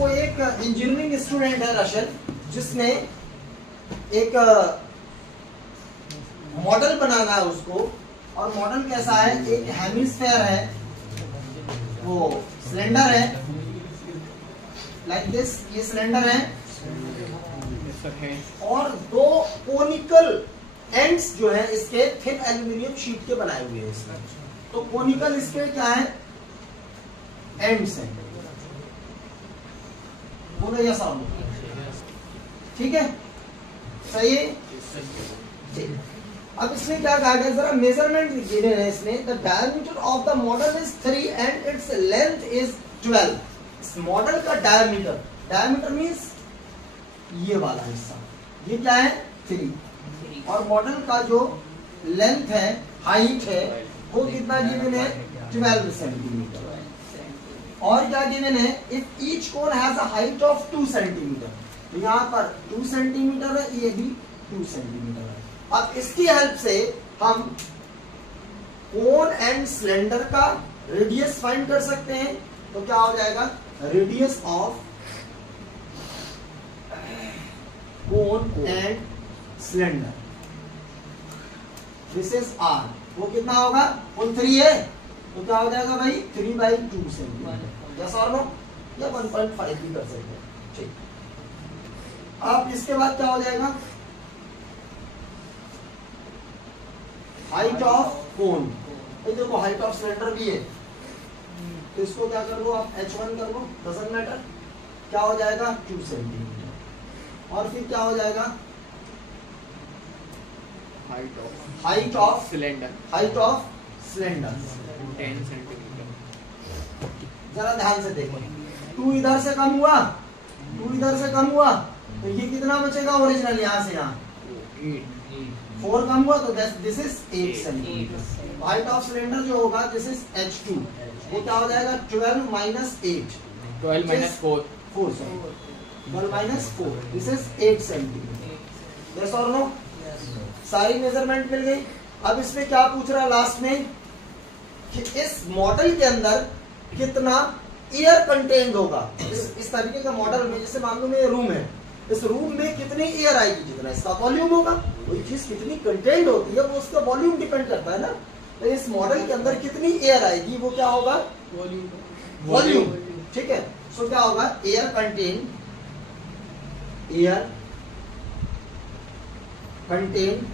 आपको एक engineering student है रशल, जिसने एक मॉडल बनाना है उसको, और मॉडल कैसा है, एक हेमिस्फेयर है, वो सिलेंडर है लाइक दिस, ये सिलेंडर है और दो कोनिकल एंड्स जो है इसके थिन एल्यूमिनियम शीट के बनाए हुए हैं इसमें। तो कोनिकल इसके क्या है, एंड्स हैं, बोलो या साउंड, ठीक है, सही है। अब इसमें क्या कहा गया, जरा मेजरमेंट गिवन है इसमें, the diameter of the model is 3 and its length is 12। इस मॉडल का डायमीटर, डायमीटर मींस ये वाला हिस्सा, ये क्या है 3, और मॉडल का जो लेंथ है, हाइट है, वो कितना गिवन है 12 सेंटीमीटर। और क्या गिवन है, if each cone has a height of 2 centimetre, तो यहाँ पर 2 सेंटीमीटर है, ये भी 2 सेंटीमीटर है। अब इसकी हेल्प से हम कोन एंड सिलेंडर का रेडियस फाइंड कर सकते हैं। तो क्या हो जाएगा, radius of cone and cylinder, this is r, वो कितना होगा, कुल 3 है, तो क्या हो जाएगा भाई 3/2 सेंटीमीटर, यस और नो, या 1.5 भी कर सकते हैं, ठीक। अब इसके बाद क्या हो जाएगा, हाइट ऑफ कोन, ये देखो हाइट ऑफ सिलेंडर भी है, तो इसको क्या कर लो आप, h1 कर लो, डजंट मैटर, क्या हो जाएगा 2 सेंटीमीटर। और फिर क्या हो जाएगा, height of cylinder, height of cylinder 10 centimetre. जरा ध्यान से देखो, 2 इधर से कम हुआ, 2 इधर से कम हुआ, तो ये कितना बचेगा ओरिजिनल, यहाँ से यहाँ 4 कम हुआ, तो this is 8 centimetre. Height of cylinder जो होगा, दिस इज h2, वो क्या हो जाएगा 12 minus 8, 12 minus 4, 12 minus 4, this is 8 centimetre, yes और नो, सारी मेजरमेंट मिल गई। अब इसमें क्या पूछ रहा है लास्ट में, कि इस मॉडल के अंदर कितना एयर कंटेंट होगा। इस तरीके का मॉडल में, जैसे मान लो ये रूम है, इस रूम में कितनी एयर आएगी, जितना इसका वॉल्यूम होगा, कोई चीज कितनी कंटेंट होती है वो उसका वॉल्यूम डिपेंड करता है ना। तो इस मॉडल के अंदर कितनी एयर आएगी, वो क्या होगा, वॉल्यूम, ठीक है। सो क्या होगा, air content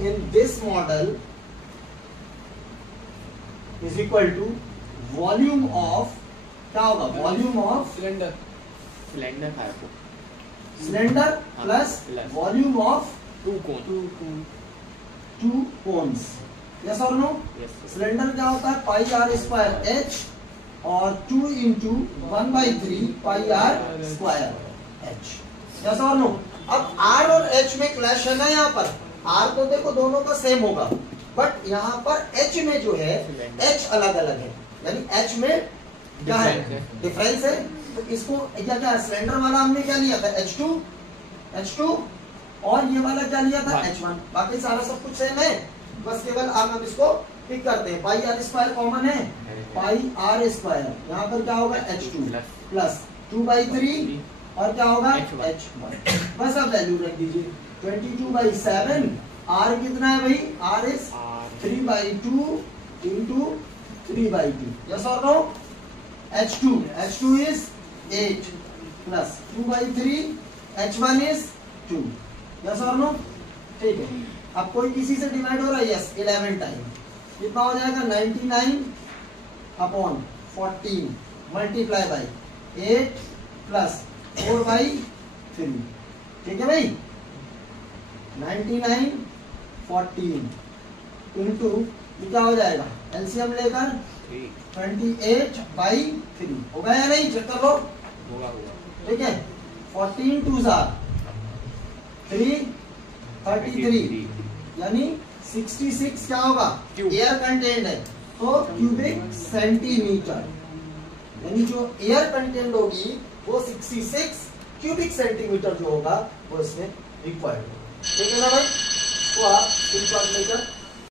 in this model is equal to volume of, क्या होगा, volume of cylinder plus volume of 2 cones, yes और नो। सिलेंडर क्या होता है, पाई आर स्क्वायर एच, और 2 into 1/3 pi r square h, yes और नो। अब r और एच में क्लैश है ना, यहाँ पर आर तो देखो दोनों का सेम होगा, बट यहाँ पर एच में जो है, एच अलग अलग है, यानी एच में क्या है, डिफरेंस है। तो इसको क्या सिलेंडर वाला हमने क्या लिया था, H2, और ये वाला क्या लिया था, H1, बाकी सारा सब कुछ सेम है, बस केवल हम इसको पिक करते हैं। पाई आर स्क्वायर कॉमन है, पाई आर स्क्वायर, यहाँ पर क्या होगा H2 प्लस 2/3, और क्या होगा H1, बस अब वैल्यू रख दीजिए 22/7। आर कितना है भाई, आर इज 3/2 इंटू 3/2, यस और no. H2 is 8 plus 2/3, H1 is 2, yes और नो, ठीक है। अब कोई किसी से डिवाइड हो रहा है, यस 11 टाइम, कितना हो जाएगा 99/14 मल्टीप्लाई बाई 8 प्लस 4/3, ठीक है भाई, 99/14 इंटू क्या हो जाएगा, एलसीएम लेकर 28/3 होगा या नहीं, चेक कर लो, ठीक है। 14 2 3 33, यानी 66 क्या होगा, एयर कंटेंट है, तो क्यूबिक सेंटीमीटर, यानी जो एयर कंटेंट होगी वो 66 क्यूबिक सेंटीमीटर जो होगा वो इसमें रिक्वायर्ड होगा, ठीक है ना भाई। तो आप स्क्रीनशॉट लेकर